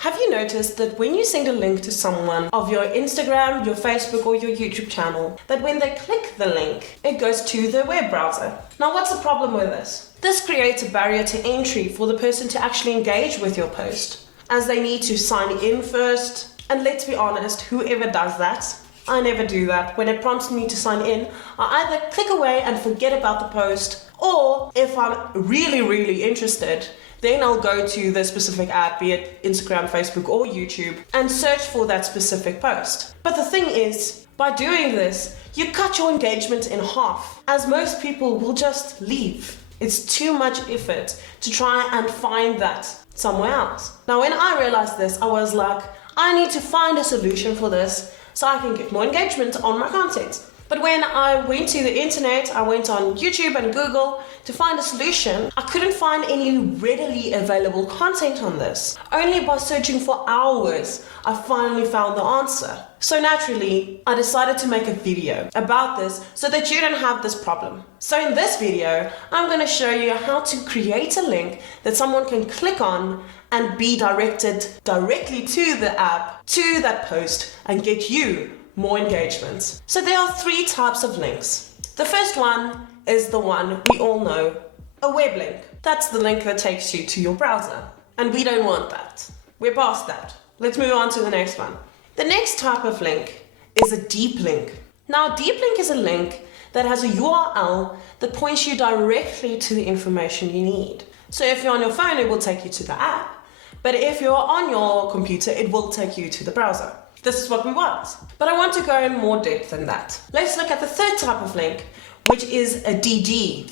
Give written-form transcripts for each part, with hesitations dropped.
Have you noticed that when you send a link to someone of your Instagram, your Facebook or your YouTube channel, that when they click the link, it goes to their web browser? Now what's the problem with this? This creates a barrier to entry for the person to actually engage with your post, as they need to sign in first. And let's be honest, whoever does that, I never do that. When it prompts me to sign in, I either click away and forget about the post, or if I'm really interested, then I'll go to the specific app, be it Instagram, Facebook or YouTube, and search for that specific post. But the thing is, by doing this, you cut your engagement in half, as most people will just leave. It's too much effort to try and find that somewhere else. Now, when I realized this, I was like, I need to find a solution for this so I can get more engagement on my content. But when I went to the internet, I went on YouTube and Google to find a solution, I couldn't find any readily available content on this. Only by searching for hours, I finally found the answer. So naturally, I decided to make a video about this so that you don't have this problem. So in this video, I'm going to show you how to create a link that someone can click on and be directed directly to the app, to that post, and get you more engagement. So there are 3 types of links. The first one is the one we all know, a web link. That's the link that takes you to your browser. And we don't want that. We're past that. Let's move on to the next one. The next type of link is a deep link. Now, a deep link is a link that has a URL that points you directly to the information you need. So if you're on your phone, it will take you to the app. But if you're on your computer, it will take you to the browser. This is what we want. But I want to go in more depth than that. Let's look at the third type of link, which is a DD.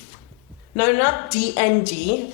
No, not DNG,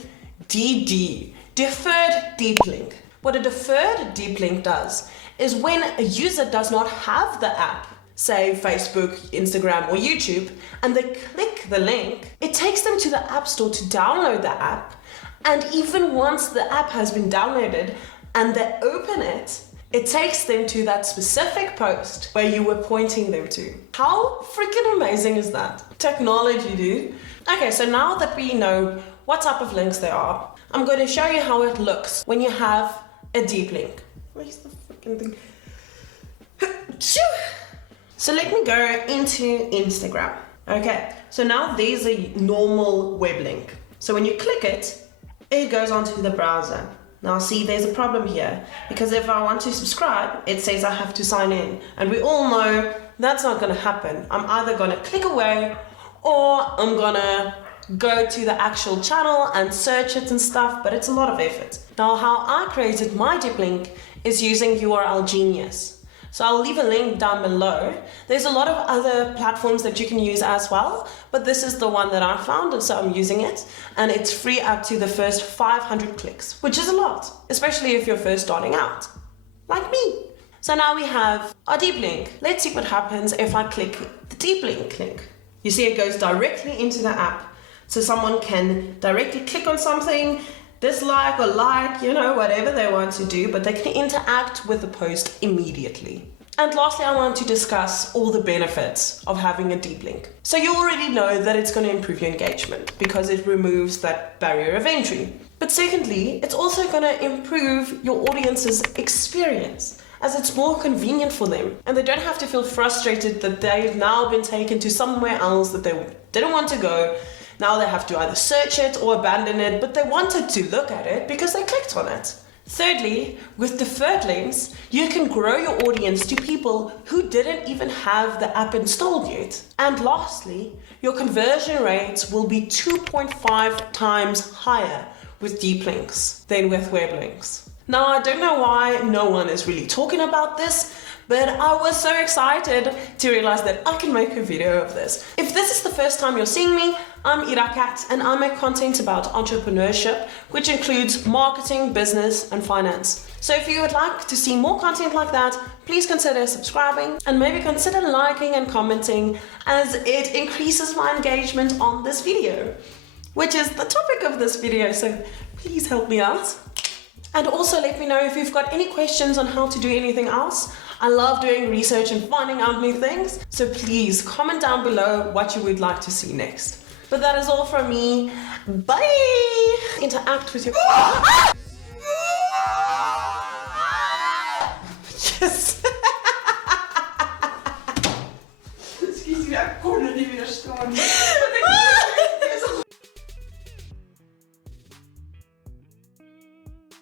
DD, deferred deep link. What a deferred deep link does is when a user does not have the app, say Facebook, Instagram or YouTube, and they click the link, it takes them to the App Store to download the app. And even once the app has been downloaded and they open it, it takes them to that specific post where you were pointing them to. How freaking amazing is that? Technology, dude. Okay, so now that we know what type of links there are, I'm going to show you how it looks when you have a deep link. Where's the freaking thing? So let me go into Instagram. Okay, so now there's a normal web link. So when you click it, it goes onto the browser. Now see, there's a problem here, because if I want to subscribe, it says I have to sign in. And we all know that's not gonna happen. I'm either gonna click away or I'm gonna go to the actual channel and search it and stuff, but it's a lot of effort. Now how I created my deep link is using URL Genius. So I'll leave a link down below. There's a lot of other platforms that you can use as well, but this is the one that I found, and so I'm using it. And it's free up to the first 500 clicks, which is a lot, especially if you're first starting out, like me. So now we have our deep link. Let's see what happens if I click the deep link. You see it goes directly into the app. So someone can directly click on something, dislike or like, whatever they want to do, but they can interact with the post immediately. And lastly, I want to discuss all the benefits of having a deep link. So you already know that it's going to improve your engagement because it removes that barrier of entry. But secondly, it's also going to improve your audience's experience, as it's more convenient for them and they don't have to feel frustrated that they've now been taken to somewhere else that they didn't want to go. Now they have to either search it or abandon it, but they wanted to look at it because they clicked on it. Thirdly, with deferred links, you can grow your audience to people who didn't even have the app installed yet. And lastly, your conversion rates will be 2.5 times higher with deep links than with web links. Now, I don't know why no one is really talking about this, but I was so excited to realize that I can make a video of this. If this is the first time you're seeing me, I'm Idacat and I make content about entrepreneurship, which includes marketing, business and finance. So if you would like to see more content like that, please consider subscribing and maybe consider liking and commenting, as it increases my engagement on this video, which is the topic of this video, so please help me out. And also let me know if you've got any questions on how to do anything else. I love doing research and finding out new things, so please comment down below what you would like to see next. But that is all from me. Bye! Interact with your... kon het niet meer staan.